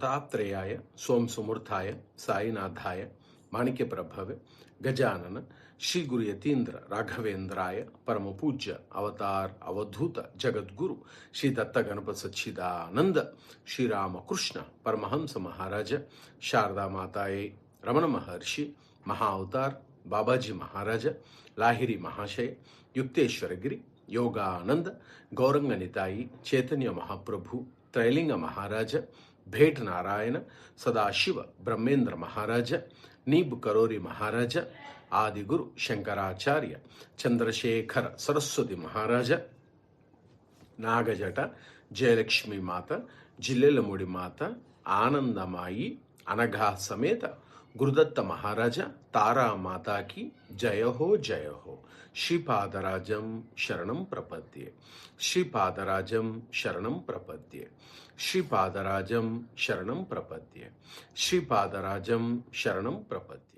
दत्तात्रेयाय सोम सुमूर्थाय साईनाथाय माणिक्य प्रभवे गजानन श्री गुरु यतीन्द्र राघवेंद्राय परम पूज्य अवतार अवधूत जगद्गुरु श्री दत्त गणपत सच्चिदानंद श्री रामकृष्ण परमहंस महाराज शारदा माताए रमण महर्षि महाअवतार बाबाजी महाराज लाहिरी महाशय युक्तेश्वर गिरी योगानंद गौरंग निताई चैतन्य महाप्रभु त्रैलिंग महाराज भेट नारायण सदाशिव ब्रह्मेंद्र महाराज नीब करोरी महाराज आदिगुरु शंकराचार्य चंद्रशेखर सरस्वती महाराज नागजट जयलक्ष्मी माता जिल्लेलमूडी माता आनंदमाई अनघा समेत गुरुदत्त महाराज तारा माता की जय हो जय हो। श्रीपादराजं शरणं प्रपद्ये श्रीपादराजं शरणं प्रपद्ये श्रीपादराजं शरणं प्रपद्ये श्रीपादराजं शरणं प्रपद्ये।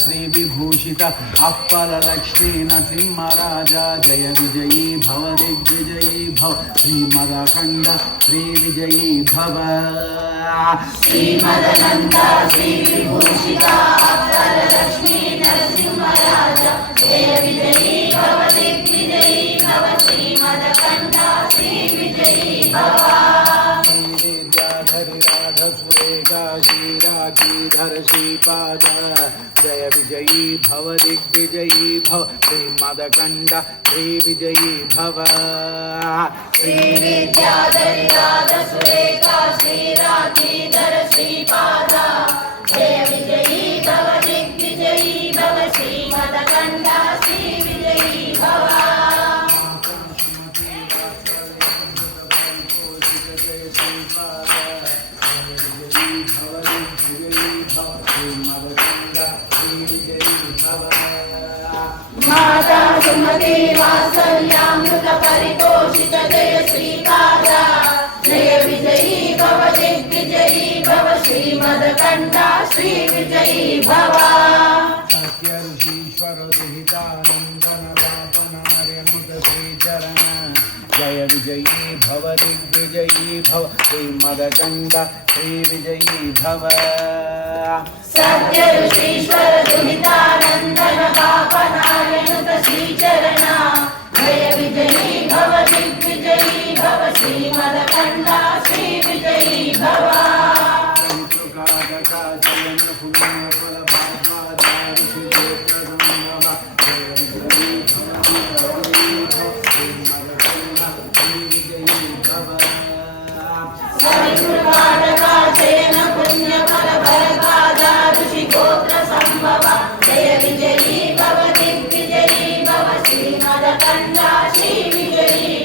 श्री विभूषित अप्पल लक्ष्मी नरसिंहराजा जय विजयी भव दिग्विजयी भव श्रीमदखंड श्री विजयी भव श्रीमदनंद श्री विभूषित अप्पल लक्ष्मी नरसिंहराजा जय विजयी भव दिग्विजयी भव श्रीमदखंड श्री विजयी भव श्रीराधर श्रीपाद जय विजयी भव दिग्विजयी भव श्रीमदखंड श्री विजयी भव श्रीराधर श्रीपाद जय विजयी भव दिग्विजयी भव श्रीमदखंड श्री विजयी भव माता सुमति वात्सल्यामृत परितोषित जय श्रीपाद जय विजयी भव दिग्विजयी भव श्रीमदखंड श्री विजयी भव सत्य ऋषीश्वर दुहितानंदन बापनार्यनुत श्रीचरण जय विजयी भव दिग्विजयी भव श्रीमदखंड श्री विजयी भव सत्य ऋषीश्वर दुहितानंदन बापनार्यनुत श्रीचरण जय विजयी भव दिग्विजयी भव श्रीमदखंड श्री विजयी भव जय विजयी भव दिग्विजयी भव श्रीमदखंड श्री विजयी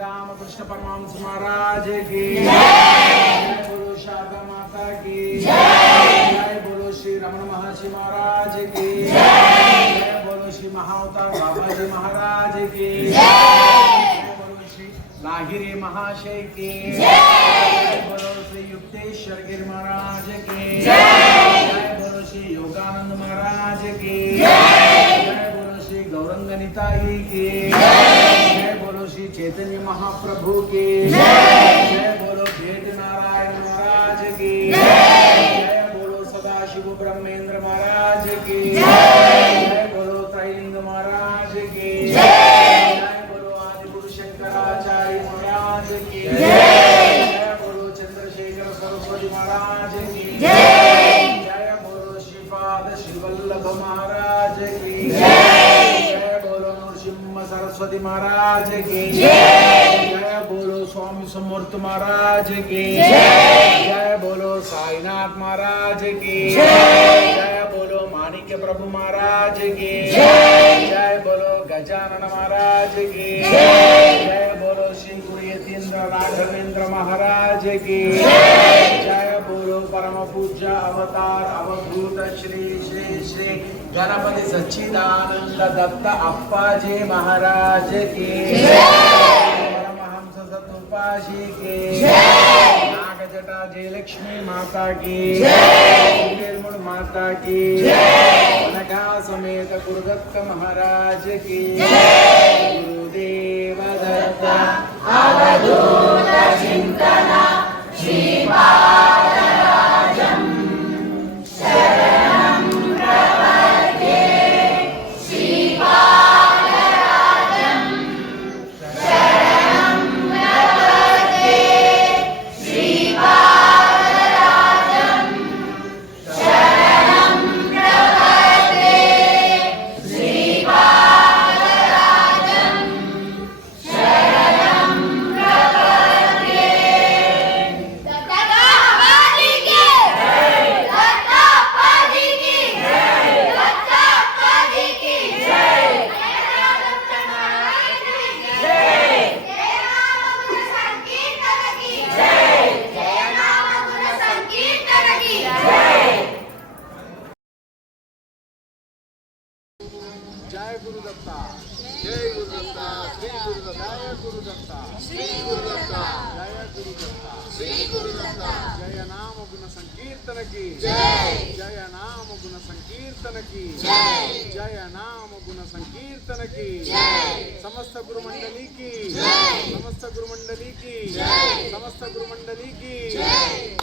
रामकृष्ण परमहंस महाराज की जय बोलो शारदा माता की जय बोलो श्री रमण महर्षि महाराज की जय बोलो श्री महाअवतार बाबा जी महाराज की जय बोलो श्री लाहिरी महाशय की जय बोलो श्री युक्तेश्वर गिर महाराज की जय बोलो श्री योगानंद महाराज की जय बोलो श्री गौरंग निताई की जय बोलो श्री चैतन्य महाप्रभु की जय बोलो भेद नारायण महाराज की जय बोलो सदाशिव ब्रह्मेंद्र महाराज की जय बोलो त्रैलिंग महाराज की जय बोलो आदि गुरु शंकराचार्य महाराज की जय बोलो चंद्रशेखर सरस्वती महाराज की जय बोलो श्रीपाद श्रीवल्लभ महाराज की जय बोलो नृसिंह सरस्वती महाराज की जय बोलो स्वामी समर्थ महाराज की जय बोलो साईनाथ महाराज की जय बोलो माणिक्य प्रभु महाराज की जय बोलो गजानन महाराज की जय बोलो श्री गुरु यतीन्द्र राघवेंद्र महाराज की जय बोलो परम पूज्य अवतार अवधूत श्री श्री श्री गणपति सच्चिदानंद दत्त अप्पाजी महाराज की परमहंस सतुपाशी की नागजटा जयलक्ष्मी माता की निर्मल माता की अनघा समेत गुरुदत्त महाराज की गुरुदेव दत्त अवधूत चिंतन श्रीपादराजं शरणं प्रपद्ये श्रीपादराजं शरणं प्रपद्ये श्रीपादराजं शरणं प्रपद्ये श्रीपादराजं शरणं प्रपद्ये दत्तापादी की जय दत्तापादी की जय दत्तापादी की जय जय नाम गुण संकीर्तन की जय जय नाम गुण संकीर्तन की जय जय गुरुदत्ता जय गुरुदत्ता श्री गुरुदत्ता जय गुरुदत्ता श्री गुरुदत्ता जय गुरुदत्ता श्री गुरुदत्ता जय नाम गुण संकीर्तन की जय जय नाम गुण संकीर्तन की जय जय नाम गुण संकीर्तन की जय समस्त गुरुमंडली की जय समस्त गुरुमंडली की जय समस्त गुरुमंडली की जय